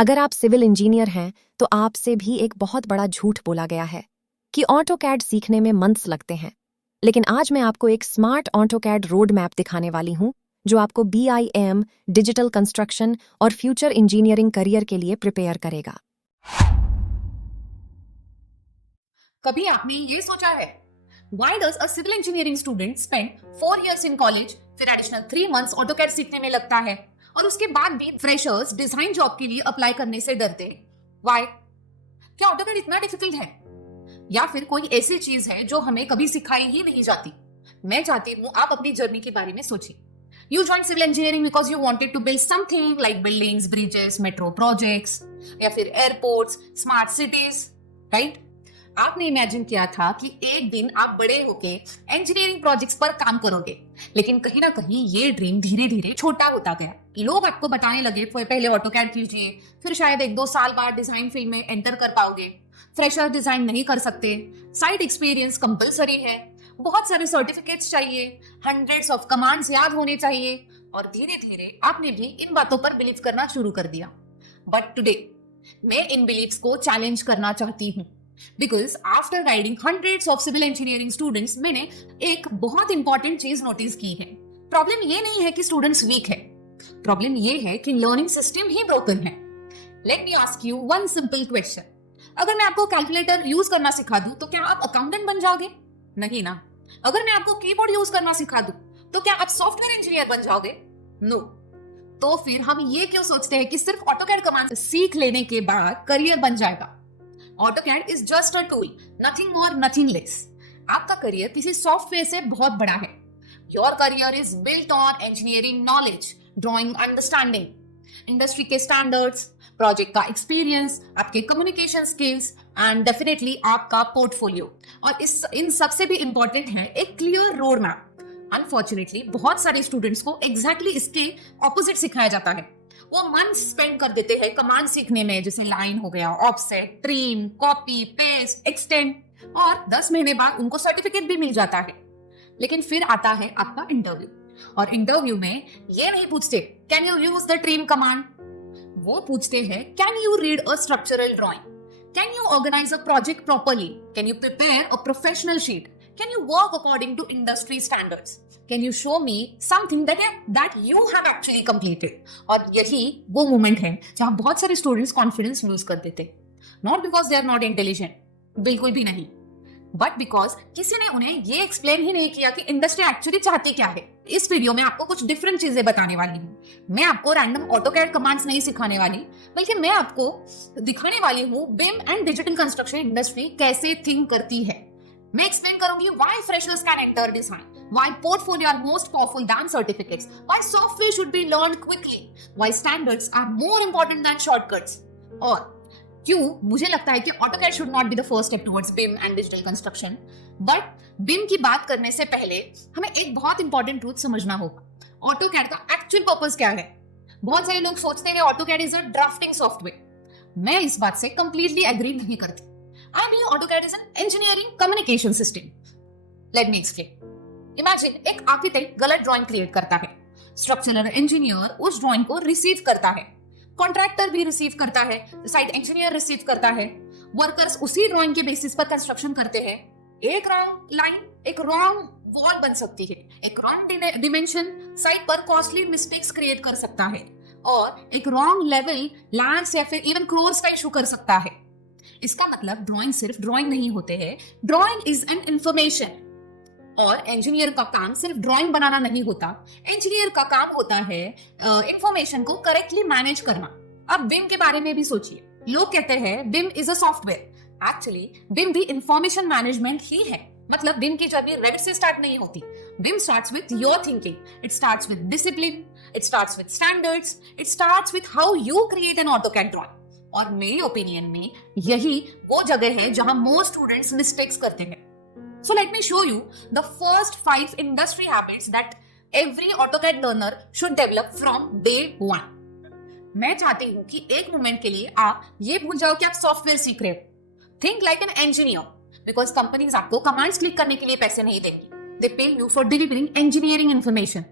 अगर आप civil engineer हैं तो आपसे भी एक बहुत बड़ा झूठ बोला गया है कि ऑटोकैड सीखने में मंथ्स लगते हैं। लेकिन आज मैं आपको एक स्मार्ट ऑटोकैड रोड मैप दिखाने वाली हूं जो आपको BIM, डिजिटल कंस्ट्रक्शन और फ्यूचर इंजीनियरिंग करियर के लिए प्रिपेयर करेगा। कभी आपने ये सोचा है Why does a civil engineering student spend 4 years in college, फिर एडिशनल 3 months AutoCAD सीखने में लगता है और उसके बाद भी फ्रेशर्स डिजाइन जॉब के लिए अप्लाई करने से डरते हैं? Why? क्या AutoCAD इतना डिफिकल्ट है या फिर कोई ऐसी चीज है जो हमें कभी सिखाई ही नहीं जाती? मैं चाहती हूँ आप अपनी जर्नी के बारे में सोचिए। You joined civil engineering because you wanted to build something like buildings, bridges, metro projects या फिर airports, smart cities, right? आपने इमेजिन किया था कि एक दिन आप बड़े होके इंजीनियरिंग प्रोजेक्ट्स पर काम करोगे, लेकिन कहीं ना कहीं ये ड्रीम धीरे धीरे छोटा होता गया। लोग आपको बताने लगे पहले ऑटोकैड कीजिए, फिर शायद 1-2 साल बाद डिजाइन फील्ड में एंटर कर पाओगे, फ्रेशर डिजाइन नहीं कर सकते, साइट एक्सपीरियंस कंपलसरी है, बहुत सारे सर्टिफिकेट्स चाहिए, हंड्रेड्स ऑफ कमांड्स याद होने चाहिए, और धीरे धीरे आपने भी इन बातों पर बिलीव करना शुरू कर दिया। बट टुडे मैं इन बिलीव्स को चैलेंज करना चाहती हूँ, because after guiding hundreds of civil engineering students मैंने एक बहुत इंपॉर्टेंट चीज नोटिस की है। प्रॉब्लम ये नहीं है कि स्टूडेंट्स वीक है, प्रॉब्लम ये है कि लर्निंग सिस्टम ही ब्रोकन है। Let me ask you one simple question, अगर मैं आपको कैलकुलेटर यूज करना सिखा दूं तो क्या आप अकाउंटेंट बन जाओगे? नहीं ना। अगर मैं आपको कीबोर्ड यूज करना सिखा दूं तो क्या आप सॉफ्टवेयर इंजीनियर बन जाओगे? नो। तो फिर हम ये क्यों सोचते हैं कि सिर्फ ऑटोकैड कमांड सीख लेने के बाद करियर बन जाएगा? AutoCAD is just a tool, nothing more, nothing less. आपका करियर किसी सॉफ्टवेयर से बहुत बड़ा है। Your career is built on engineering knowledge, drawing understanding, industry के स्टैंडर्ड्स, प्रोजेक्ट का एक्सपीरियंस, आपके कम्युनिकेशन स्किल्स एंड डेफिनेटली आपका पोर्टफोलियो। और इन सबसे भी इंपॉर्टेंट है एक क्लियर रोड मैप। अनफॉर्चुनेटली बहुत सारे स्टूडेंट्स को एग्जैक्टली इसके ऑपोजिट सिखाया जाता है। वो मंथ स्पेंड कर देते हैं कमांड सीखने में, जैसे लाइन हो गया, offset, trim, copy, paste, extend, और 10 महीने बाद उनको सर्टिफिकेट भी मिल जाता है। लेकिन फिर आता है आपका इंटरव्यू, और इंटरव्यू में ये नहीं पूछते can you use the trim command, वो पूछते हैं can you read a structural drawing, can you organise a project properly, can you prepare a professional sheet, can you work according to industry standards, can you show me something that you have actually completed. और यही वो moment है जहां बहुत सारे students confidence lose कर देते। Not because they are not intelligent, बिल्कुल भी नहीं, बट बिकॉज किसी ने उन्हें ये एक्सप्लेन ही नहीं किया कि इंडस्ट्री एक्चुअली चाहती क्या है। इस वीडियो में आपको कुछ डिफरेंट चीजें बताने वाली हूँ। मैं आपको रैंडम ऑटोकैड कमांड्स नहीं सिखाने वाली, बल्कि मैं आपको दिखाने वाली हूँ BIM and digital construction industry कैसे थिंक करती है। मैं एक्सप्लेन करूंगी why freshers can enter design, why portfolio are most powerful than certificates, why software should be learned quickly, why standards are more important than shortcuts, और क्यों मुझे लगता है कि AutoCAD should not be the first step towards BIM and digital construction। But BIM की बात करने से पहले हमें एक बहुत इंपॉर्टेंट ट्रूथ समझना होगा। AutoCAD का एक्चुअल पर्पस क्या है? बहुत सारे लोग सोचते हैं AutoCAD is a drafting software. मैं इस बात से कंप्लीटली एग्री नहीं करती। I mean AutoCAD is an engineering communication system. Let me explain. Imagine एक आर्किटेक्ट गलत ड्राइंग क्रिएट करता है, स्ट्रक्चरल इंजीनियर उस ड्राइंग को रिसीव करता है, कॉन्ट्रैक्टर भी रिसीव करता है, साइट इंजीनियर रिसीव करता है, वर्कर्स उसी ड्राइंग के बेसिस पर कंस्ट्रक्शन करते हैं। एक रॉन्ग लाइन एक रॉन्ग वॉल बन सकती है, एक रॉन्ग डिमेंशन साइट पर कॉस्टली मिस्टेक्स क्रिएट कर सकता है, और एक रॉन्ग लेवल लैंड्स या फिर इवन क्रोर्स का इशू कर सकता है। इसका मतलब ड्राइंग सिर्फ ड्राइंग नहीं होते हैं, ड्राइंग इज एन इंफॉर्मेशन। और इंजीनियर का काम सिर्फ ड्राइंग बनाना नहीं होता, इंजीनियर का काम होता है इंफॉर्मेशन को करेक्टली मैनेज करना। अब BIM के बारे में भी सोचिए। लोग कहते हैं BIM is a software, actually BIM भी इंफॉर्मेशन मैनेजमेंट ही है। मतलब BIM की जर्नी रेविट से स्टार्ट नहीं होती। BIM starts with your thinking, it starts with discipline, it starts with standards, it starts with how you create an AutoCAD drawing. और मेरी opinion में यही वो जगह है जहां मोस्ट स्टूडेंट्स मिस्टेक्स करते हैं। So let me show you the first 5 industry habits that every AutoCAD learner should develop from day 1। मैं चाहती हूं कि एक मोमेंट के लिए आप ये भूल जाओ कि आप सॉफ्टवेयर सीख रहे हो। Think like an engineer, because companies आपको कमांड्स क्लिक करने के लिए पैसे नहीं देंगी, दे पे you for delivering engineering information.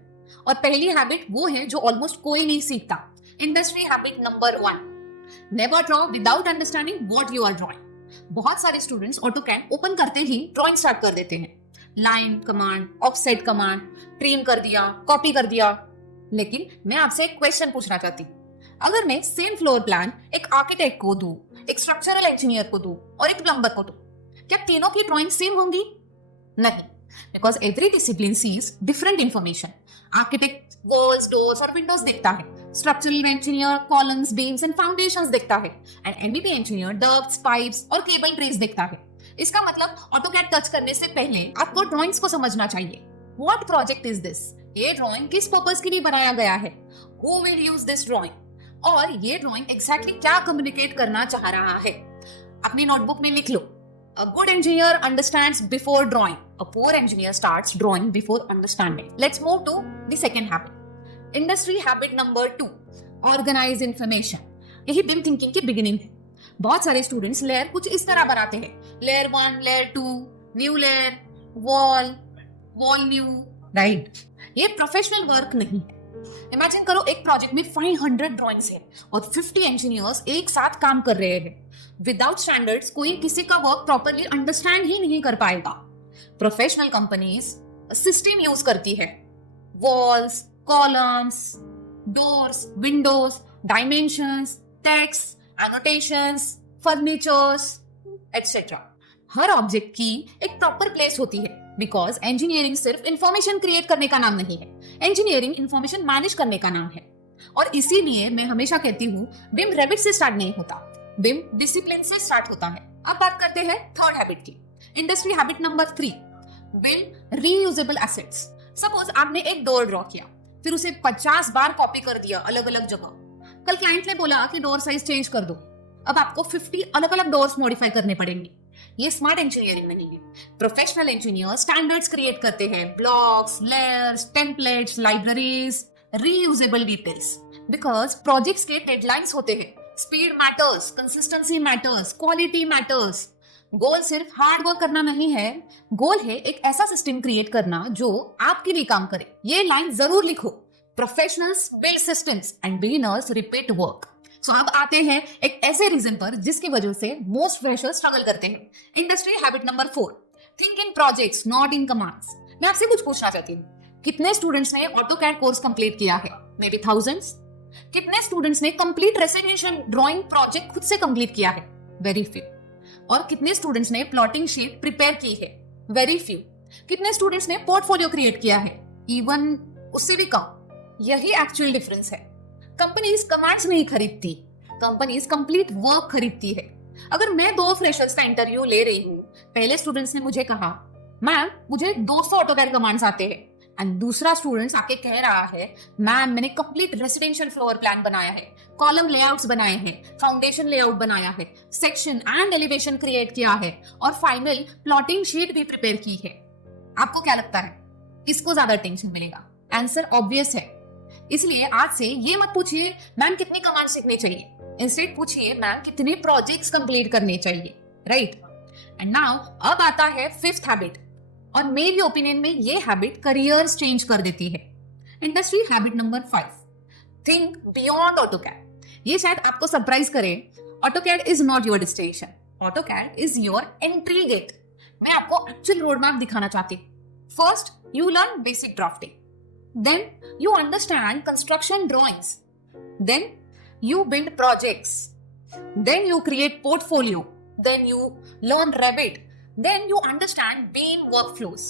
और पहली हैबिट वो है जो ऑलमोस्ट कोई नहीं सीखता, industry habit number 1, never draw without understanding what you are drawing. बहुत सारे स्टूडेंट्स ऑटोकैड ओपन करते ही ड्राइंग स्टार्ट कर देते हैं। Line command, offset command, trim कर दिया, कॉपी कर दिया। लेकिन मैं आपसे एक क्वेश्चन पूछना चाहती हूँ, अगर मैं सेम फ्लोर प्लान एक आर्किटेक्ट को दूं, एक स्ट्रक्चरल इंजीनियर को दूं और एक प्लम्बर को दूं, क्या तीनों की ड्राइंग सेम होंगी? नहीं, because every discipline sees different information. Architect walls, doors और विंडोज देखता है, structural engineer columns, beams and foundations देखता है, and MBP engineer ducts, pipes और केबल ट्रेस देखता है। इसका मतलब ऑटोकैड टच करने से पहले आपको ड्राइंग्स को समझना चाहिए। What project is this? ये ड्राइंग किस पर्पस के लिए बनाया गया है? Who will use this drawing? और ये ड्राइंग एग्जैक्टली क्या कम्युनिकेट करना चाह रहा है? अपनी नोटबुक में लिख लो। A good engineer understands before drawing. A poor engineer starts drawing before understanding. Let's move to the second habit. Industry habit number 2. Organize information. यही BIM thinking की beginning है। बहुत सारे स्टूडेंट्स लेयर कुछ इस तरह बनाते हैं। Layer 1, layer 2, new layer, wall new, right? ये प्रोफेशनल वर्क नहीं है। इमेजिन करो एक प्रोजेक्ट में 500 ड्राइंग्स है और 50 इंजीनियर्स एक साथ काम कर रहे हैं। विदाउट स्टैंडर्ड्स कोई किसी का वर्क प्रॉपरली अंडरस्टैंड ही नहीं कर पाएगा। प्रोफेशनल कंपनीज सिस्टम यूज करती है। Walls, columns, doors, windows, dimensions, text, annotations, furnitures etcetera. हर ऑब्जेक्ट की एक प्रॉपर प्लेस होती है, बिकॉज इंजीनियरिंग सिर्फ इंफॉर्मेशन क्रिएट करने का नाम नहीं है, इंजीनियरिंग इंफॉर्मेशन मैनेज करने का नाम है। और इसीलिए मैं हमेशा कहती हूँ बिम रैबिट से स्टार्ट नहीं होता, बिम डिसिप्लिन से स्टार्ट होता है। अब बात करते हैं थर्ड हैबिट की, industry habit number 3, build reusable assets. Suppose आपने एक डोर ड्रॉ किया, फिर उसे 50 बार कॉपी कर दिया अलग अलग जगह। कल क्लाइंट ने बोला कि डोर साइज चेंज कर दो, अब आपको 50 अलग अलग डोर्स मॉडिफाई करने पड़ेंगे। ये स्मार्ट इंजीनियरिंग नहीं है। प्रोफेशनल इंजीनियर स्टैंडर्ड्स क्रिएट करते हैं, blocks, layers, templates, libraries, reusable details. Because projects के डेडलाइंस होते हैं, speed matters, consistency matters, quality matters. Goal सिर्फ हार्ड वर्क करना नहीं है, गोल है एक ऐसा सिस्टम क्रिएट करना जो आपके लिए काम करे। ये लाइन जरूर लिखो, professionals build systems and beginners repeat work. So अब आते हैं एक ऐसे रीजन पर जिसकी वजह से मोस्ट फ्रेशर्स स्ट्रगल करते हैं। Industry habit number 4, think in projects not in commands. मैं आपसे कुछ पूछना चाहती हूँ, कितने स्टूडेंट्स ने ऑटोकैड कोर्स कंप्लीट किया है? May be thousands. कितने स्टूडेंट्स ने कंप्लीट रेसिडेंशियल ड्राइंग प्रोजेक्ट खुद से कंप्लीट किया है? Very few. और कितने स्टूडेंट्स ने प्लॉटिंग शीट प्रिपेयर की है? Very few. कितने स्टूडेंट्स ने पोर्टफोलियो क्रिएट किया है? इवन उससे भी कम। यही एक्चुअल डिफरेंस है। कंपनीज कमांड्स नहीं खरीदती, कंपनीज कंप्लीट वर्क खरीदती है। अगर मैं 2 फ्रेशर्स का इंटरव्यू ले रही हूँ, पहले स्टूडेंट्स ने मुझे कहा मैम मुझे 200 ऑटोकैड कमांड्स आते हैं, एंड दूसरा स्टूडेंट्स आके कह रहा है मैम मैंने कंप्लीट रेसिडेंशियल फ्लोर प्लान बनाया है, कॉलम लेआउट्स बनाए हैं, फाउंडेशन लेआउट बनाया है, सेक्शन एंड एलिवेशन क्रिएट किया है और फाइनल प्लॉटिंग शीट भी प्रिपेयर की है। आपको क्या लगता है किसको ज्यादा टेंशन मिलेगा? आंसर ऑब्वियस है। इसलिए आज से ये मत पूछिए मैम कितनी कमांड सीखनी चाहिए, इंस्टेड पूछिए मैम कितने प्रोजेक्ट्स कंप्लीट करने चाहिए, राइट? एंड नाउ अब आता है 5th हैबिट, और मेरी ओपिनियन में ये हैबिट करियर्स चेंज कर देती है। Industry habit number 5, think beyond AutoCAD. ये शायद आपको सरप्राइज करे, AutoCAD is not your destination, AutoCAD is your entry gate. मैं आपको एक्चुअल रोड मैप दिखाना चाहती हूँ। First you learn basic drafting, then you understand construction drawings, then you build projects, then you create portfolio, then you learn Revit, then you understand BIM workflows,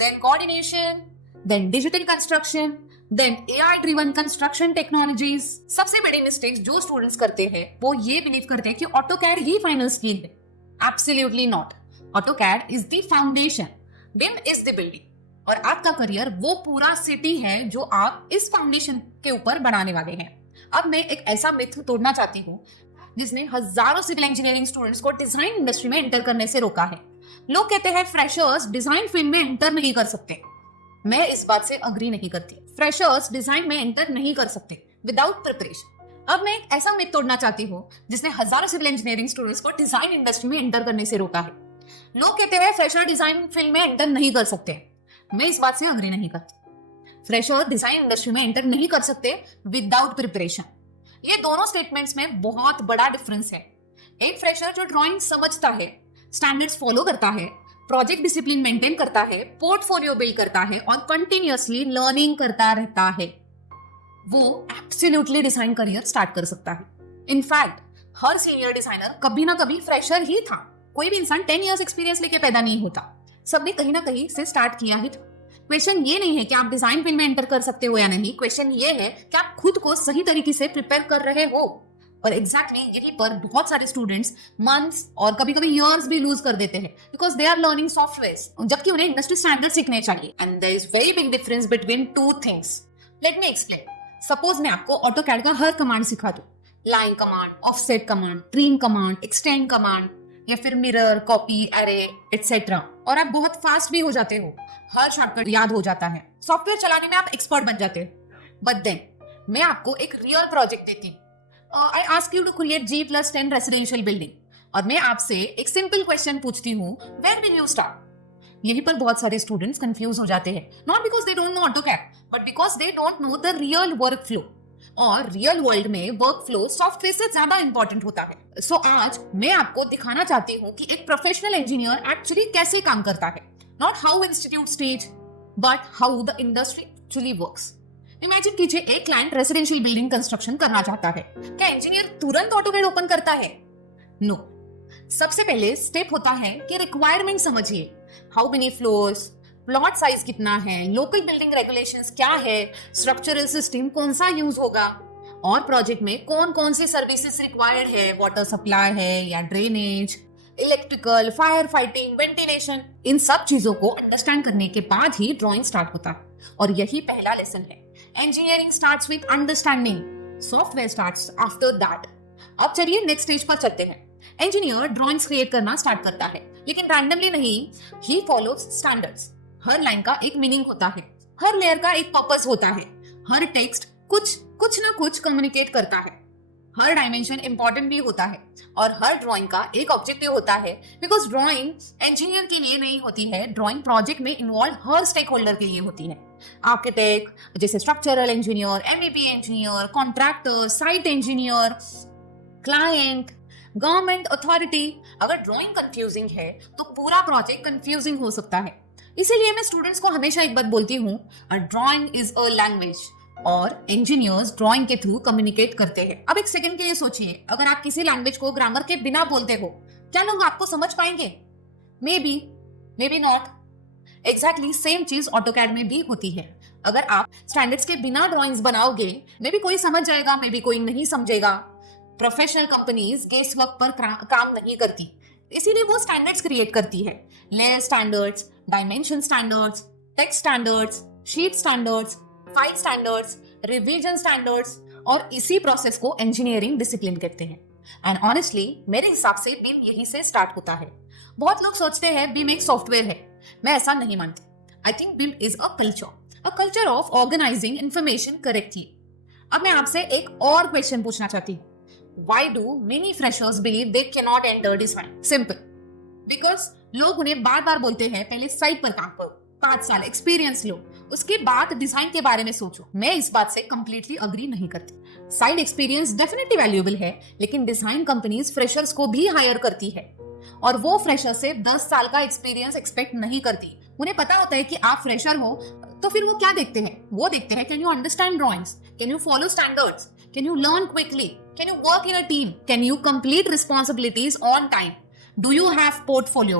then coordination, then digital construction, then AI driven construction technologies। सबसे बड़ी mistakes जो students करते हैं वो ये believe करते हैं कि ऑटोकैड ही फाइनल स्किल है। Absolutely not. AutoCAD is the foundation, BIM is the building, और आपका करियर वो पूरा सिटी है जो आप इस फाउंडेशन के ऊपर बनाने वाले हैं। अब मैं एक ऐसा मिथ तोड़ना चाहती हूँ जिसने हजारों सिविल इंजीनियरिंग स्टूडेंट्स को डिजाइन इंडस्ट्री में एंटर करने से रोका है। लोग कहते हैं फ्रेशर्स डिजाइन फील्ड में एंटर नहीं कर सकते। मैं इस बात से अग्री नहीं करती। फ्रेशर्स डिजाइन में एंटर नहीं कर सकते विदाउट प्रिपरेशन। अब मैं एक ऐसा मिथ तोड़ना चाहती हूँ जिसने हजारों सिविल इंजीनियरिंग स्टूडेंट्स को डिजाइन इंडस्ट्री में एंटर करने से रोका है। लोग कहते हैं फ्रेशर डिजाइन फील्ड में एंटर नहीं कर सकते। मैं इस बात से अग्री नहीं करती। फ्रेशर डिजाइन इंडस्ट्री में एंटर नहीं कर सकते विदाउट प्रिपरेशन। ये दोनों स्टेटमेंट्स में बहुत बड़ा डिफरेंस है। एक फ्रेशर जो ड्राइंग समझता है, स्टैंडर्ड्स फॉलो करता है, प्रोजेक्ट डिसिप्लिन मेंटेन करता है, पोर्टफोलियो बिल्ड करता है और कंटिन्यूअसली लर्निंग करता रहता है, वो एब्सोल्युटली डिजाइन करियर स्टार्ट कर सकता है। इनफैक्ट हर सीनियर डिजाइनर कभी ना कभी फ्रेशर ही था। कोई भी इंसान 10 इयर्स एक्सपीरियंस लेके पैदा नहीं होता, सबने कहीं ना कहीं से स्टार्ट किया ही था। क्वेश्चन ये नहीं है कि आप डिजाइन फील्ड में एंटर कर सकते हो या नहीं, क्वेश्चन ये है कि आप खुद को सही तरीके से प्रिपेयर कर रहे हो। और एग्जैक्टली यहीं पर बहुत सारे स्टूडेंट्स मंथ्स और कभी कभी ईयर्स भी लूज कर देते हैं because they are learning software, जबकि उन्हें इंडस्ट्री स्टैंडर्ड सीखने चाहिए। And there is very big difference between two things. Let me explain. Suppose मैं आपको ऑटोकैड का हर कमांड सिखा दूं, line command, offset command, trim command, extend command या फिर मिरर, कॉपी, एरे एटसेट्रा, और आप बहुत फास्ट भी हो जाते हो, हर शॉर्टकट याद हो जाता है, सॉफ्टवेयर चलाने में आप एक्सपर्ट बन जाते हो। बट देन मैं आपको एक रियल प्रोजेक्ट देती हूँ, I ask you to create G+10 residential building, और मैं आपसे एक सिंपल क्वेश्चन पूछती हूँ, वेयर विल यू स्टार्ट? यहीं पर बहुत सारे स्टूडेंट्स कंफ्यूज हो जाते हैं, not because they don't know AutoCAD but because they don't know the real work flow. और रियल वर्ल्ड में वर्क फ्लो सॉफ्टवेयर से ज्यादा इंपॉर्टेंट होता है। सो आज मैं आपको दिखाना चाहती हूँ कि एक प्रोफेशनल इंजीनियर एक्चुअली कैसे काम करता है, not how institute stage but how the industry actually works. Imagine कीजिए एक क्लाइंट रेसिडेंशियल बिल्डिंग कंस्ट्रक्शन करना चाहता है, क्या इंजीनियर तुरंत ऑटोकैड ओपन करता है? नो। सबसे पहले स्टेप होता है कि रिक्वायरमेंट समझिए, how many floors, plot size कितना है, लोकल बिल्डिंग रेगुलेशंस क्या है, स्ट्रक्चरल सिस्टम कौन सा यूज होगा, और प्रोजेक्ट में कौन कौन सी सर्विसेज रिक्वायर्ड है, वाटर सप्लाई है या drainage, electrical, fire fighting, ventilation. इन सब चीजों को अंडरस्टैंड करने के बाद ही ड्राइंग स्टार्ट होता है, और यही पहला लेसन है। Engineering starts with understanding, software starts after that. अब चलिए नेक्स्ट स्टेज पर चलते हैं। इंजीनियर ड्राइंग्स क्रिएट करना स्टार्ट करता है, लेकिन रैंडमली नहीं, he follows standards. Her line का एक मीनिंग होता है, हर लेयर का एक पर्पस होता है, हर टेक्स्ट कुछ ना कुछ कम्युनिकेट करता है, हर डायमेंशन इंपॉर्टेंट भी होता है, और हर ड्राइंग का एक ऑब्जेक्टिव होता है। बिकॉज ड्राइंग इंजीनियर के लिए नहीं होती है, ड्राइंग प्रोजेक्ट में इन्वॉल्व हर स्टेक होल्डर के लिए होती है। आर्किटेक्ट जैसे structural engineer, MEP engineer, contractor, site engineer, client, government authority. अगर ड्राइंग कंफ्यूजिंग है तो पूरा प्रोजेक्ट कंफ्यूजिंग हो सकता है। इसीलिए मैं स्टूडेंट्स को हमेशा एक बात बोलती हूँ, अ ड्राइंग इज अ लैंग्वेज, और इंजीनियर्स ड्राइंग के थ्रू कम्युनिकेट करते हैं। अब एक सेकंड के लिए सोचिए, अगर आप किसी लैंग्वेज को ग्रामर के बिना बोलते हो, क्या लोग आपको समझ पाएंगे? May be not. Exactly same चीज ऑटोकैड में भी होती है। अगर आप स्टैंडर्ड्स के बिना ड्राइंग्स बनाओगे, मे बी कोई समझ जाएगा, मे बी कोई नहीं समझेगा। प्रोफेशनल कंपनीज गेस वर्क पर काम नहीं करती, इसीलिए वो स्टैंडर्ड्स क्रिएट करती है। Layer standards, dimension standards, text standards, sheet standards, file standards, revision standards, और इसी प्रोसेस को इंजीनियरिंग डिसिप्लिन कहते हैं। एंड ऑनेस्टली मेरे हिसाब से बीम यही से स्टार्ट होता है। बहुत लोग सोचते हैं बीम एक सॉफ्टवेयर है, मैं ऐसा नहीं मानती। I think BIM is a culture of organising information correctly. अब मैं आपसे एक और क्वेश्चन पूछना चाहती हूँ, Why do many freshers believe they cannot enter design? Simple. Because लोग उन्हें बार बार बोलते हैं, पहले साइट पर काम करो, 5 साल एक्सपीरियंस लो, उसके बाद डिजाइन के बारे में सोचो। मैं इस बात से कंप्लीटली अग्री नहीं करती। साइड एक्सपीरियंस डेफिनेटली वैल्यूएबल है, लेकिन डिजाइन कंपनीज फ्रेशर्स को भी हायर करती है, और वो फ्रेशर से 10 साल का एक्सपीरियंस एक्सपेक्ट नहीं करती। उन्हें पता होता है कि आप फ्रेशर हो, तो फिर वो क्या देखते हैं? वो देखते हैं, can you understand drawings, can you follow standards, can you learn quickly, can you work in a team, can you complete responsibilities on time, do you have portfolio?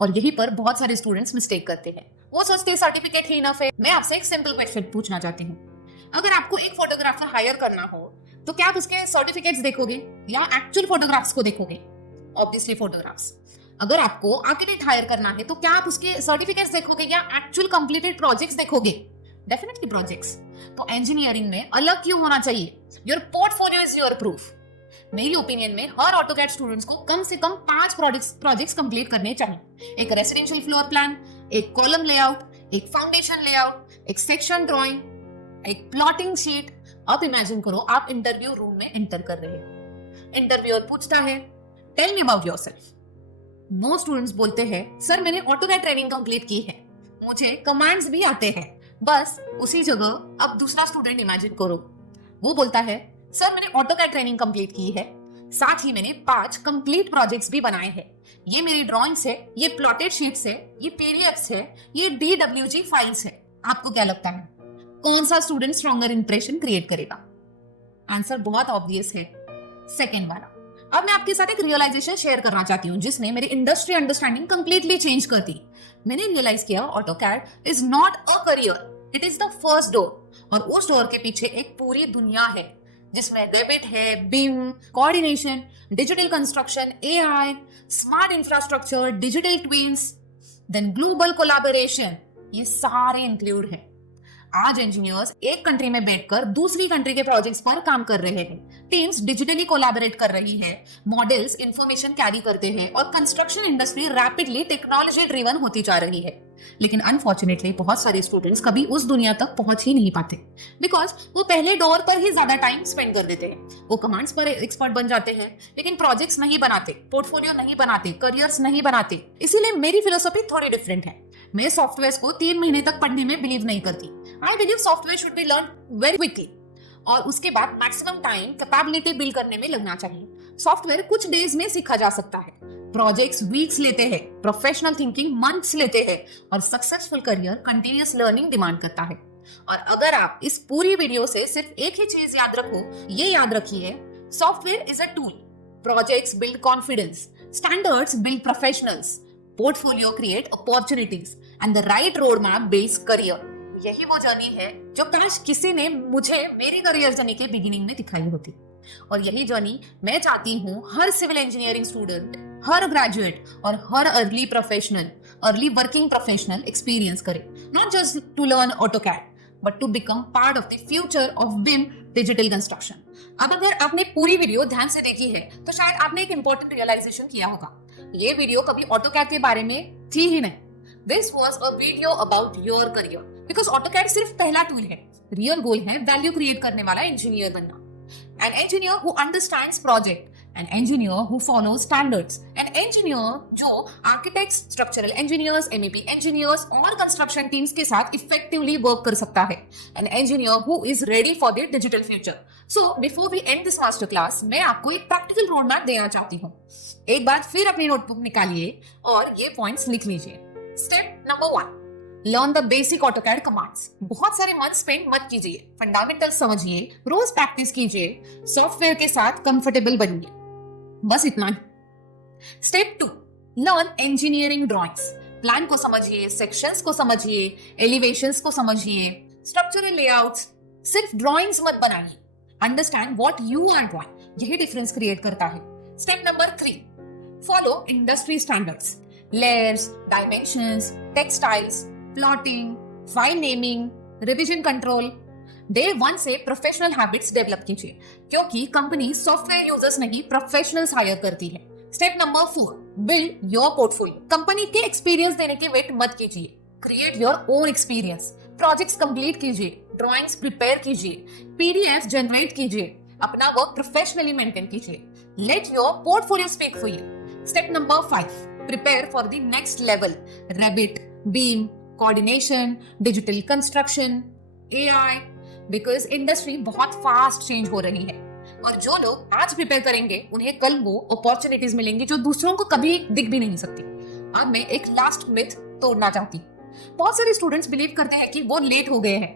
और यहीं पर बहुत सारे स्टूडेंट्स मिस्टेक करते हैं, वो सोचते हैं सर्टिफिकेट ही इनफ है। मैं आपसे एक सिंपल क्वेश्चन पूछना चाहती हूँ, अगर आपको एक फोटोग्राफर हायर करना हो तो क्या आप उसके सर्टिफिकेट्स देखोगे या एक्चुअल फोटोग्राफ्स को देखोगे? Obviously photographs. अगर आपको आर्किटेक्ट हायर करना है तो क्या आप उसके सर्टिफिकेट्स देखोगे या एक्चुअल कंप्लीटेड प्रोजेक्ट्स देखोगे? Definitely projects. तो इंजीनियरिंग में अलग क्यों होना चाहिए? Your portfolio is your proof. मेरी ओपिनियन में हर ऑटोकैड स्टूडेंट्स को कम से कम 5 प्रोजेक्ट्स कंप्लीट करने चाहिए। एक रेसिडेंशियल फ्लोर प्लान, एक कॉलम लेआउट, एक फाउंडेशन लेआउट, एक सेक्शन ड्राइंग, एक प्लॉटिंग शीट। अब इमेजिन करो आप इंटरव्यू रूम में एंटर कर रहे हैं, इंटरव्यूअर पूछता है, tell me about yourself. Most students बोलते हैं, सर मैंने ऑटोकैड ट्रेनिंग कंप्लीट की है, मुझे कमांड्स भी आते हैं। बस उसी जगह अब दूसरा स्टूडेंट इमेजिन करो, वो बोलता है, सर मैंने ऑटोकैड ट्रेनिंग कंप्लीट की है, साथ ही मैंने 5 कंप्लीट प्रोजेक्ट्स भी बनाए हैं। ये मेरी ड्राइंग्स है, ये प्लॉटेड शीट्स है, ये पीडीएफ्स है, ये DWG फाइल्स है। आपको क्या लगता है कौन सा स्टूडेंट स्ट्रॉन्गर इंप्रेशन क्रिएट करेगा? आंसर बहुत ऑब्वियस है, सेकेंड वाला। अब मैं आपके साथ एक रियलाइजेशन शेयर करना चाहती हूँ जिसने मेरी इंडस्ट्री अंडरस्टैंडिंग कंप्लीटली चेंज कर दी। मैंने रियलाइज किया AutoCAD is not a career, it is the first door. और उस डोर के पीछे एक पूरी दुनिया है जिसमें रेबिट है, BIM, coordination, digital construction, AI, smart infrastructure, digital twins, then global collaboration, ये सारे इंक्लूड है। आज इंजीनियर्स एक कंट्री में बैठकर दूसरी कंट्री के प्रोजेक्ट्स पर काम कर रहे हैं, टीम्स डिजिटली कोलैबोरेट कर रही है, मॉडल्स इंफॉर्मेशन कैरी करते हैं और construction industry rapidly technology driven होती जा रही है। लेकिन अनफॉर्चुनेटली बहुत सारे स्टूडेंट्स कभी उस दुनिया तक पहुंच ही नहीं पाते, बिकॉज वो पहले डोर पर ही ज्यादा टाइम स्पेंड कर देते हैं। वो कमांड्स पर एक्सपर्ट बन जाते हैं लेकिन प्रोजेक्ट्स नहीं बनाते, पोर्टफोलियो नहीं बनाते, करियर्स नहीं बनाते। इसीलिए मेरी फिलोसफी थोड़ी डिफरेंट है। मैं सॉफ्टवेयर को 3 महीने तक पढ़ने में बिलीव नहीं करती। I believe software should be learn very quickly और उसके बाद मैक्सिमम टाइम कैपेबिलिटी बिल्ड करने में लगना चाहिए। सॉफ्टवेयर कुछ डेज में सीखा जा सकता है, प्रोजेक्ट्स वीक्स लेते हैं, प्रोफेशनल थिंकिंग मंथ्स लेते हैं और successful career continuous learning demand करता है। और अगर आप इस पूरी वीडियो से सिर्फ एक ही चीज याद रखो, ये याद रखिए, software is a tool, projects build confidence, standards build professionals, portfolio create opportunities and the right road map builds career. यही वो जर्नी है जो काश किसी ने मुझे मेरी करियर जर्नी के बिगिनिंग में दिखाई होती। और यही जर्नी मैं चाहती हूँ हर सिविल इंजीनियरिंग स्टूडेंट, हर ग्रेजुएट और हर अर्ली वर्किंग प्रोफेशनल एक्सपीरियंस करे, not just to learn AutoCAD but to become part of the future of BIM digital construction. अब अगर आपने पूरी वीडियो ध्यान से देखी है तो शायद आपने एक इंपॉर्टेंट रियलाइजेशन किया होगा, ये वीडियो कभी ऑटोकैड के बारे में थी ही नहीं। This was a video about your career, because AutoCAD सिर्फ पहला टूल है, रियल गोल है वैल्यू क्रिएट करने वाला इंजीनियर बनना। An engineer who understands project, an engineer who follows standards, an engineer जो architects, structural engineers, MEP engineers और construction teams के साथ effectively work कर सकता है, an engineer who is ready for the digital future. So before we end this master class, मैं आपको एक practical roadmap देना चाहती हूँ। एक बार फिर अपनी नोटबुक निकालिए और ये पॉइंट्स लिख लीजिए। Step number 1, learn the basic AutoCAD commands. बहुत सारे मंथ स्पेंड मत कीजिए, फंडामेंटल समझिए, रोज प्रैक्टिस कीजिए, सॉफ्टवेयर के साथ कंफर्टेबल बनिए, बस इतना ही। Step 2, learn engineering drawings. Plan को समझिए, सेक्शंस को समझिए, एलिवेशंस को समझिए, स्ट्रक्चरल लेआउट्स। सिर्फ ड्राइंग्स मत बनाइए, understand what you are drawing, यही डिफरेंस क्रिएट करता है। Step number 3, follow industry standards, layers, dimensions, textiles, plotting, file naming, revision control. Day 1 से प्रोफेशनल हैबिट्स डेवलप कीजिए, क्योंकि कंपनी सॉफ्टवेयर यूजर्स नहीं प्रोफेशनल्स हायर करती है। Step number 4, build your portfolio. Company के एक्सपीरियंस देने की वेट मत कीजिए, create your own experience. Projects complete कीजिए, ड्राइंग्स प्रिपेयर कीजिए, PDF जनरेट कीजिए, अपना वर्क प्रोफेशनली मेंटेन कीजिए। Let your portfolio speak for you. Step number 5, prepare for the next level, rebate, beam, coordination, digital construction, AI, because industry बहुत fast change हो रही है और जो लोग आज प्रिपेयर करेंगे उन्हें कल वो अपॉर्चुनिटीज मिलेंगी जो दूसरों को कभी दिख भी नहीं सकती। अब मैं एक लास्ट मिथ तोड़ना चाहती हूँ। बहुत सारे स्टूडेंट्स बिलीव करते हैं कि वो लेट हो गए हैं,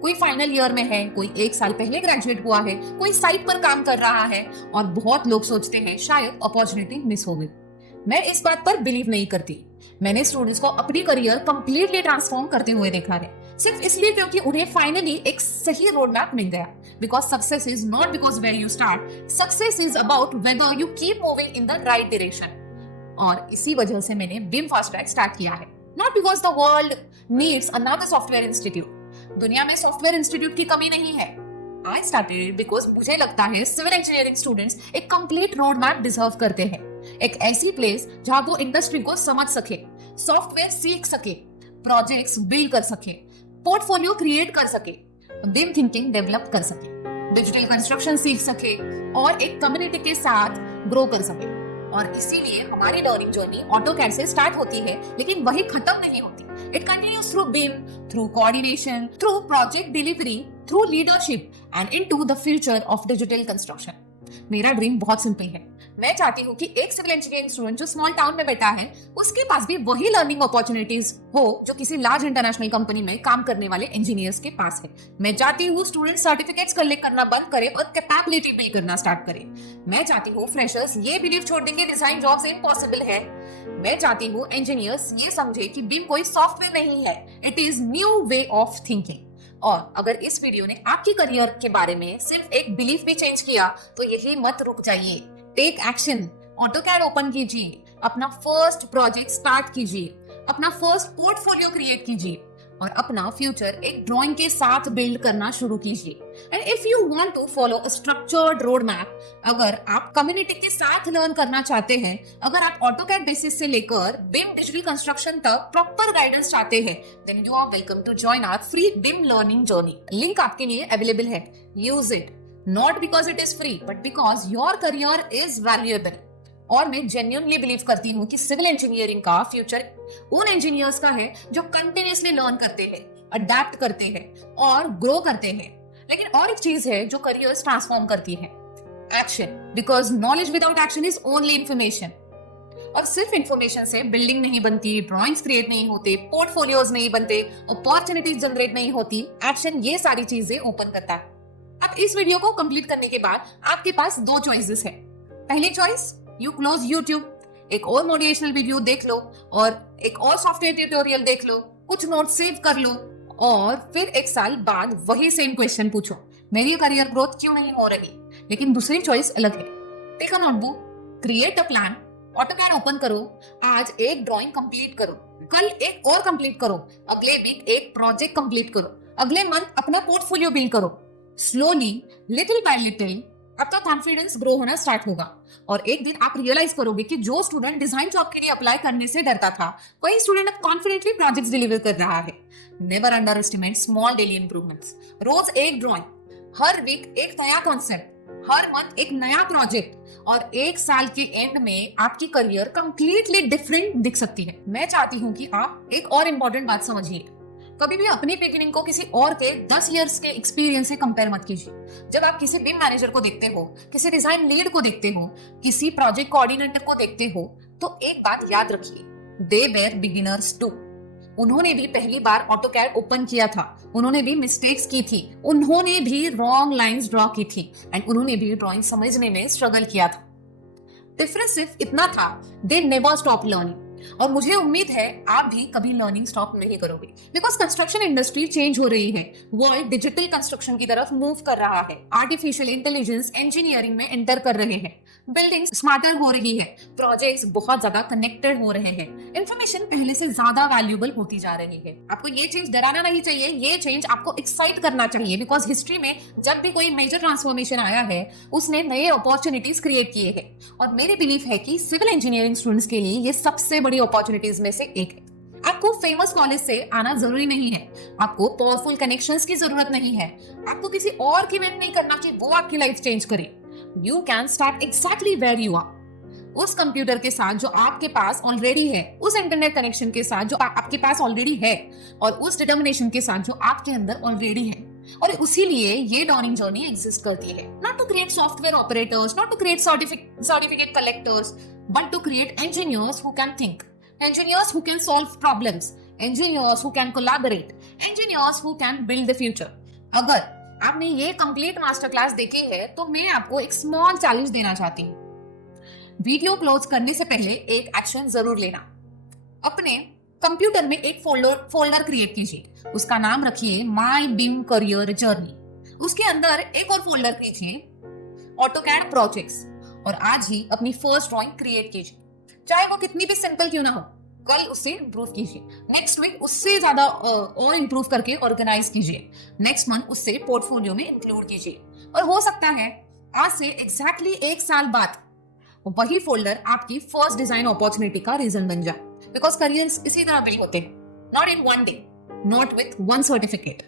कोई फाइनल ईयर में है, कोई 1 साल पहले ग्रेजुएट हुआ है, कोई साइट पर काम कर रहा है और बहुत लोग सोचते हैं शायद अपॉर्चुनिटी मिस हो गई। मैं इस बात पर बिलीव नहीं करती। मैंने स्टूडेंट्स को अपनी करियर कंप्लीटली ट्रांसफॉर्म करते हुए देखा है, सिर्फ इसलिए क्योंकि उन्हें फाइनली एक सही रोड मैप मिल गया। Because success is not because where you start, success is about whether you keep moving in the right direction. और इसी वजह से मैंने BIM फास्ट ट्रैक स्टार्ट किया है, not because the world needs another software institute. दुनिया में software institute की कमी नहीं है। आई स्टार्टेड बिकॉज मुझे लगता है सिविल इंजीनियरिंग स्टूडेंट्स एक कंप्लीट रोड मैप डिजर्व करते हैं, एक ऐसी प्लेस जहां वो इंडस्ट्री को समझ सके, सॉफ्टवेयर सीख सके, प्रोजेक्ट्स बिल्ड कर सके, पोर्टफोलियो क्रिएट कर सके, BIM थिंकिंग डेवलप कर सके, डिजिटल कंस्ट्रक्शन सीख सके और एक कम्युनिटी के साथ ग्रो कर सके। और इसीलिए हमारी लर्निंग जर्नी ऑटोकैड से स्टार्ट होती है, लेकिन वही खत्म नहीं होती। It continues through BIM, through coordination, through project delivery through leadership and into the future of digital construction. मेरा ड्रीम बहुत सिंपल है। मैं चाहती हूँ कि एक सिविल इंजीनियरिंग स्टूडेंट जो स्मॉल टाउन में बैठा है उसके पास भी वही लर्निंग अपॉर्चुनिटीज हो जो किसी लार्ज इंटरनेशनल कंपनी में काम करने वाले इंजीनियर्स के पास है। मैं चाहती हूँ स्टूडेंट सर्टिफिकेट्स कलेक्ट करना बंद करे और कैपेबिलिटी बिल्ड करना स्टार्ट करे। मैं चाहती हूँ फ्रेशर्स ये बिलीव छोड़ दें कि डिजाइन जॉब्स इम्पॉसिबल है। मैं चाहती हूँ इंजीनियर्स ये समझे कि बीम कोई सॉफ्टवेयर नहीं है, it is new way of thinking. और अगर इस वीडियो ने आपकी करियर के बारे में सिर्फ एक बिलीफ भी चेंज किया तो यही मत रुक जाइए। टेक एक्शन, ऑटोकैड ओपन कीजिए, अपना फर्स्ट प्रोजेक्ट स्टार्ट कीजिए, अपना फर्स्ट पोर्टफोलियो क्रिएट कीजिए और अपना फ्यूचर एक ड्राइंग के साथ बिल्ड करना शुरू कीजिए। And if you want to follow a structured road map, अगर आप कम्युनिटी के साथ लर्न करना चाहते हैं, अगर आप ऑटोकैड बेसिस से लेकर बिम डिजिटल कंस्ट्रक्शन तक प्रॉपर गाइडेंस चाहते हैं, then you are welcome to join our free BIM learning journey. Link आपके लिए अवेलेबल है, use it, not because it is free but because your career is valuable. और मैं genuinely believe करती हूँ कि सिविल इंजीनियरिंग का फ्यूचर उन इंजीनियर्स का है जो कंटिन्यूअसली लर्न करते हैं, अडेप्ट करते हैं और ग्रो करते हैं। लेकिन और एक चीज है जो करियर्स ट्रांसफॉर्म करती है, action, because knowledge without action is only information. और सिर्फ इंफॉर्मेशन से बिल्डिंग नहीं बनती, ड्राइंग्स क्रिएट नहीं होते, पोर्टफोलियोज नहीं बनते, अपॉर्चुनिटीज जनरेट नहीं होती। एक्शन ये सारी चीजें ओपन करता है। अब इस वीडियो को कंप्लीट करने के बाद आपके पास दो चॉइसेस है। पहली चॉइस, यू क्लोज यूट्यूब, एक और मोटिवेशनल वीडियो देख लो और एक और सॉफ्टवेयर ट्यूटोरियल देख लो, कुछ नोट सेव कर लो और फिर एक साल बाद वही सेम क्वेश्चन पूछो, मेरी करियर ग्रोथ क्यों नहीं हो रही। लेकिन दूसरी चॉइस अलग है। Take a notebook, create a plan, AutoCAD open करो, आज एक ड्राइंग कंप्लीट करो, कल एक और कंप्लीट करो, अगले वीक एक प्रोजेक्ट कंप्लीट करो, अगले मंथ अपना पोर्टफोलियो बिल्ड करो। स्लोली, लिटिल बाय लिटिल आपका कॉन्फिडेंस ग्रो होना स्टार्ट होगा और एक दिन आप रियलाइज करोगे कि जो स्टूडेंट डिजाइन जॉब के लिए अप्लाई करने से डरता था, वही स्टूडेंट अब कॉन्फिडेंटली प्रोजेक्ट्स डिलीवर कर रहा है। Never underestimate small daily improvements. रोज एक ड्राइंग, हर वीक एक नया कॉन्सेप्ट, हर मंथ एक नया प्रोजेक्ट और एक साल के एंड में आपकी करियर कंप्लीटली डिफरेंट दिख सकती है। मैं चाहती हूँ कि आप एक और इम्पोर्टेंट बात समझिए, कभी भी अपनी बिगिनिंग को किसी और के 10 इयर्स के एक्सपीरियंस से कंपेयर मत कीजिए। जब आप किसी बिम मैनेजर को देखते हो, किसी डिजाइन लीड को देखते हो, किसी प्रोजेक्ट कोऑर्डिनेटर को देखते हो, तो एक बात याद रखिए, दे वेर बिगिनर्स टू। उन्होंने भी पहली बार ऑटोकैड ओपन किया था, उन्होंने भी मिस्टेक्स की थी, उन्होंने भी रॉन्ग लाइंस ड्रॉ की थी एंड उन्होंने भी ड्राइंग समझने में स्ट्रगल किया था। डिफरेंस सिर्फ इतना था, दे नेवर स्टॉप लर्निंग। और मुझे उम्मीद है आप भी कभी लर्निंग स्टॉप नहीं करोगे, बिकॉज कंस्ट्रक्शन इंडस्ट्री चेंज हो रही है, वर्ल्ड डिजिटल कंस्ट्रक्शन की तरफ मूव कर रहा है, आर्टिफिशियल इंटेलिजेंस इंजीनियरिंग में एंटर कर रहे हैं, बिल्डिंग स्मार्टर हो रही है, प्रोजेक्ट्स बहुत ज्यादा कनेक्टेड हो रहे हैं, इंफॉर्मेशन पहले से ज्यादा वैल्यूएबल होती जा रही है। आपको ये चेंज डराना नहीं चाहिए, ये चेंज आपको एक्साइट करना चाहिए, बिकॉज हिस्ट्री में जब भी कोई मेजर ट्रांसफॉर्मेशन आया है उसने नए अपॉर्चुनिटीज क्रिएट किए हैं। और मेरी बिलीफ है कि सिविल इंजीनियरिंग स्टूडेंट्स के लिए ये सबसे बड़ी अपॉर्चुनिटीज में से एक है। आपको फेमस कॉलेज से आना जरूरी नहीं है, आपको पावरफुल कनेक्शंस की जरूरत नहीं है, आपको किसी और की वेट नहीं करना कि वो आपकी लाइफ चेंज करे। You can start exactly where you are, उस कंप्यूटर के साथ जो आपके पास ऑलरेडी है, उस इंटरनेट कनेक्शन के साथ जो आपके पास ऑलरेडी है और उस डिटर्मिनेशन के साथ जो आपके अंदर ऑलरेडी है। और उसी लिए ये लर्निंग जर्नी एग्जिस्ट करती है, not to create software operators, not to create certificate collectors, but to create engineers who can think, engineers who can solve problems, engineers who can collaborate, engineers who can build the future। अगर आपने ये complete master class देखी है तो मैं आपको एक small challenge देना चाहती हूँ। वीडियो क्लोज करने से पहले एक एक्शन जरूर लेना। अपने कंप्यूटर में एक फोल्डर क्रिएट कीजिए, उसका नाम रखिए माई बिम करियर जर्नी। उसके अंदर एक और फोल्डर कीजिए ऑटोकैड प्रोजेक्ट्स और आज ही अपनी फर्स्ट ड्राइंग क्रिएट कीजिए, चाहे वो कितनी भी सिंपल क्यों ना हो। कल उससे इंप्रूव कीजिए, नेक्स्ट वीक उससे ज्यादा और इंप्रूव करके ऑर्गेनाइज कीजिए, नेक्स्ट मंथ उससे पोर्टफोलियो में इंक्लूड कीजिए। और हो सकता है आज से एग्जैक्टली एक साल बाद वही फोल्डर आपकी फर्स्ट डिजाइन अपॉर्चुनिटी का रीजन बन जाए, बिकॉज करियर इसी तरह बिल्ड होते हैं, not in one day, not with one certificate.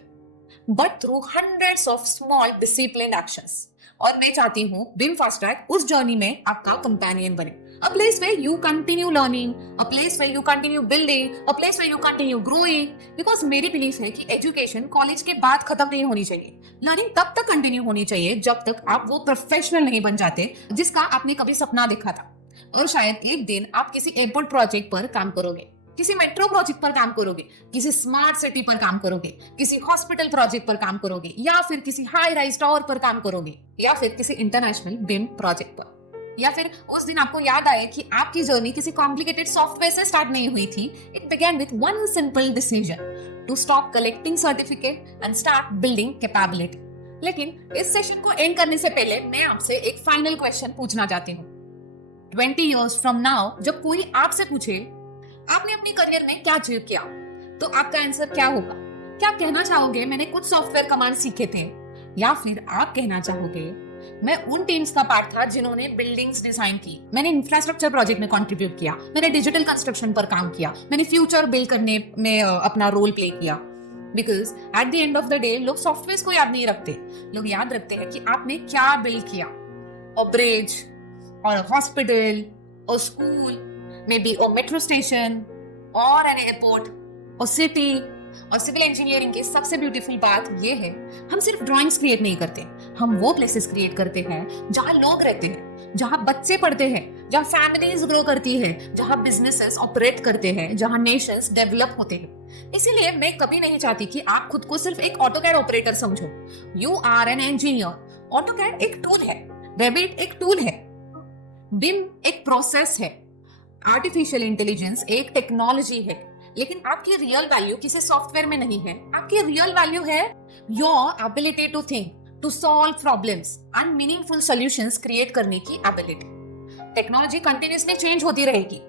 but through hundreds of small disciplined actions. और मैं चाहती हूँ बिम फास्ट ट्रैक उस जर्नी में आपका कंपेनियन बने, a place where you continue learning, a place where you continue building, a place where you continue growing. Because मेरी belief है कि एजुकेशन कॉलेज के बाद खत्म नहीं होनी चाहिए, लर्निंग तब तक कंटिन्यू होनी चाहिए जब तक आप वो प्रोफेशनल नहीं बन जाते जिसका आपने कभी सपना देखा था। और शायद एक दिन आप किसी एयरपोर्ट प्रोजेक्ट पर काम करोगे, किसी मेट्रो प्रोजेक्ट पर काम करोगे, किसी स्मार्ट सिटी पर काम करोगे, किसी हॉस्पिटल प्रोजेक्ट पर काम करोगे, या फिर किसी हाई राइज टावर पर काम करोगे, या फिर किसी इंटरनेशनल बिम प्रोजेक्ट पर। या फिर उस दिन आपको याद आए कि आपकी जर्नी किसी कॉम्प्लिकेटेड सॉफ्टवेयर से स्टार्ट नहीं हुई थी, it begin with one simple decision to stop collecting certificate and start building capability. लेकिन इस सेशन को एंड करने से पहले मैं आपसे एक फाइनल क्वेश्चन पूछना चाहती हूँ। 20 years from now जब कोई आपसे पूछे आपने अपने करियर में क्या अचीव किया, तो आपका आंसर क्या होगा? क्या कहना चाहोगे मैंने कुछ सॉफ्टवेयर कमांड सीखे थे, या फिर आप कहना चाहोगे मैं उन टीम्स का पार्ट था जिन्होंने बिल्डिंग्स डिजाइन की, मैंने इंफ्रास्ट्रक्चर प्रोजेक्ट में कंट्रीब्यूट किया, मैंने डिजिटल कंस्ट्रक्शन पर काम किया, मैंने फ्यूचर बिल्ड करने में अपना रोल प्ले किया। Because at the end of the day लोग सॉफ्टवेयर को याद नहीं रखते, लोग याद रखते हैं कि आपने क्या बिल्ड किया। और ब्रिज और हॉस्पिटल और स्कूल, मे बी और मेट्रो स्टेशन और एन एयरपोर्ट और सिटी। और सिविल इंजीनियरिंग की सबसे ब्यूटीफुल बात ये है, हम सिर्फ ड्राइंग्स क्रिएट नहीं करते, हम वो प्लेसेस क्रिएट करते हैं जहां लोग रहते हैं, जहां बच्चे पढ़ते हैं, जहां फैमिलीज ग्रो करती है, जहां बिजनेसेस ऑपरेट करते हैं, जहां नेशंस डेवलप होते हैं। इसीलिए मैं कभी नहीं चाहती कि आप खुद को सिर्फ एक ऑटोकैड ऑपरेटर समझो। You are an engineer. AutoCAD एक टूल है, रेविट एक टूल है, बिम एक प्रोसेस है, आर्टिफिशियल इंटेलिजेंस एक टेक्नोलॉजी है। लेकिन आपकी रियल वैल्यू किसी सॉफ्टवेयर में नहीं है, आपकी रियल वैल्यू है your ability to think, to solve problems and meaningful solutions create करने की एबिलिटी। टेक्नोलॉजी कंटिन्यूअसली चेंज होती रहेगी,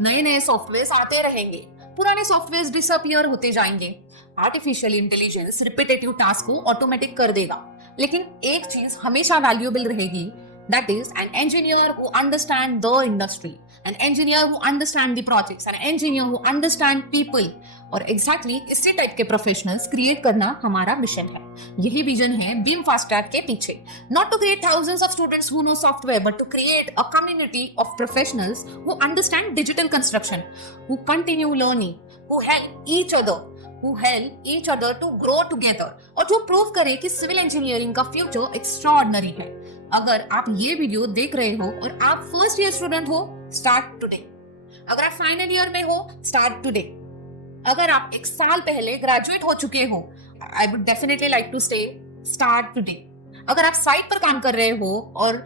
नए नए सॉफ्टवेयर आते रहेंगे, पुराने सॉफ्टवेयर डिसअपियर होते जाएंगे। आर्टिफिशियल इंटेलिजेंस रिपीटेटिव टास्क को ऑटोमेटिक कर देगा, लेकिन एक चीज हमेशा वैल्यूएबल रहेगी, that is an engineer who understand the industry, an engineer who understand the projects, an engineer who understand people। और exactly इसी टाइप के प्रोफेशनल्स क्रिएट करना हमारा मिशन है। यही विजन है बीम फास्ट ट्रैक के पीछे। Not to create thousands of students who know software, but to create a community of professionals who understand digital construction, who continue learning, who help each other to grow together, और जो prove करे कि civil engineering का future extraordinary है। अगर आप ये video देख रहे हो और आप फर्स्ट ईयर स्टूडेंट हो, स्टार्ट टुडे। अगर आप फाइनल ईयर में हो, स्टार्ट टुडे। अगर आप एक साल पहले ग्रेजुएट हो चुके हो, I would definitely like to say start today. अगर आप साइट पर काम कर रहे हो और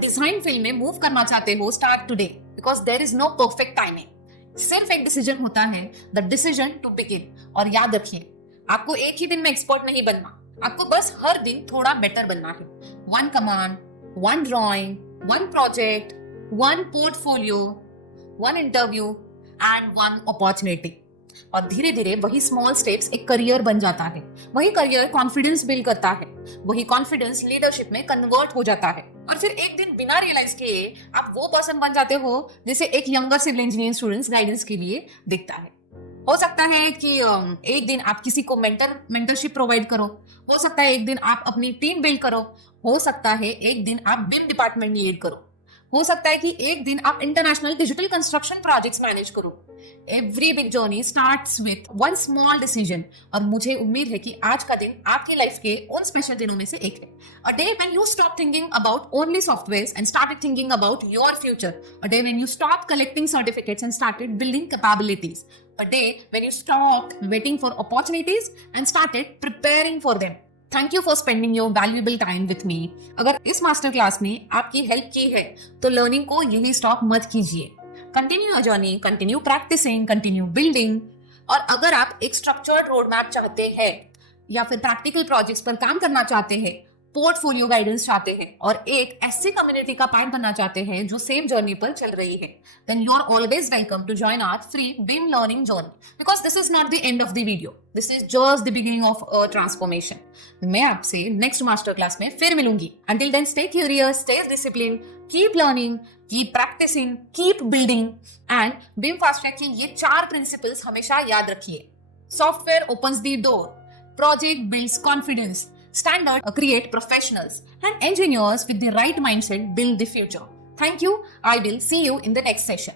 डिजाइन फील्ड में मूव करना चाहते हो, start today, because there is no perfect timing. सिर्फ एक डिसीजन होता है, द डिसीजन टू बिगिन। और याद रखिए, आपको एक ही दिन में एक्सपर्ट नहीं बनना, आपको बस हर दिन थोड़ा बेटर बनना है। One command, one drawing, one project, one portfolio, one interview and one opportunity। और धीरे धीरे वही स्मॉल स्टेप्स एक करियर बन जाता है, वही करियर कॉन्फिडेंस बिल्ड करता है, वही कॉन्फिडेंस लीडरशिप में कन्वर्ट हो जाता है, और फिर एक दिन बिना रियलाइज किए आप वो पर्सन बन जाते हो जिसे एक younger civil engineering students guidance के लिए दिखता है। हो सकता है कि एक दिन आप किसी को मेंटरशिप प्रोवाइड करो, हो सकता है एक दिन आप अपनी टीम बिल्ड करो, हो सकता है एक दिन आप बिम डिपार्टमेंट लीड करो, हो सकता है कि एक दिन आप international digital construction projects manage करो। Every big journey starts with one small decision, और मुझे उम्मीद है कि आज का दिन आपकी लाइफ के उन स्पेशल दिनों में से एक है। A day when you stop thinking about only softwares and started thinking about your future. A day when you stop collecting certificates and started building capabilities. A day when you stopped waiting for opportunities and started preparing for them. Thank you for spending your valuable time with me. अगर इस master class ने आपकी help की है तो learning को यही stop मत कीजिए। Continue your journey, continue practising, continue building. और अगर आप एक स्ट्रक्चर्ड रोड मैप चाहते हैं, या फिर प्रैक्टिकल प्रोजेक्ट्स पर काम करना चाहते हैं, पोर्टफोलियो गाइडेंस चाहते हैं, और एक ऐसी कम्युनिटी का पार्ट बनना चाहते हैं जो सेम जर्नी पर चल रही है, then you are always welcome to join our free BIM learning journey, because this is not the end of the video, this is just the beginning of a transformation। मैं आपसे next master class में फिर मिलूंगी। Until then, stay curious, stay disciplined, keep learning, keep practicing, keep building, and BIM fast track के ये 4 principles हमेशा याद रखिए। Software opens the door, Project builds confidence. Standard create professionals. And engineers with the right mindset build the future. Thank you. I will see you in the next session.